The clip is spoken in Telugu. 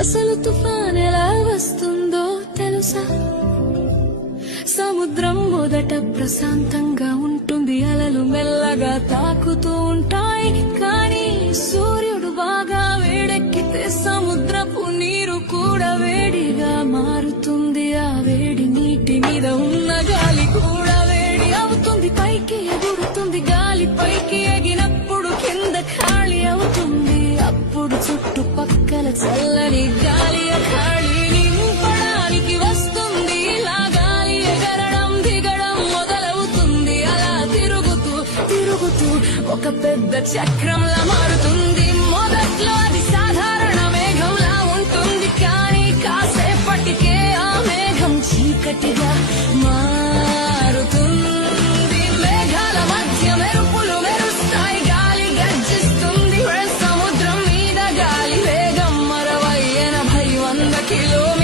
అసలు తుఫాన్ ఎలా వస్తుందో తెలుసా? సముద్రం మొదట ప్రశాంతంగా ఉంటుంది, అలలు మెల్లగా తాకుతూ ఉంటాయి. కానీ సూర్యుడు బాగా వేడెక్కితే సముద్రపు నీరు కూడా వేడిగా మారుతుంది. ఆ వేడి నీటి మీద ఉన్న గాలి కూడా వేడి అవుతుంది, పైకి ఎగురుతుంది. గాలి పైకి ఎగినప్పుడు కింద ఖాళీ అవుతుంది. అప్పుడు చుట్టుపక్కల చల్లని గాలి ఖాళీ నింపడానికి వస్తుంది. ఇలా గాలి ఎగరడం దిగడం మొదలవుతుంది. అలా తిరుగుతూ తిరుగుతూ ఒక పెద్ద చక్రంలా మారుతుంది. మొదట్లో అది సాధారణ మేఘంలా ఉంటుంది, కానీ కాసేపటికే ఆ మేఘం చీకటిగా మారుతుంది. మేఘాల మధ్య మెరుపులు మెరుస్తాయి, గాలి గర్జిస్తుంది. సముద్రం మీద గాలి వేగం 60-80-100 కిలోమీటర్లు.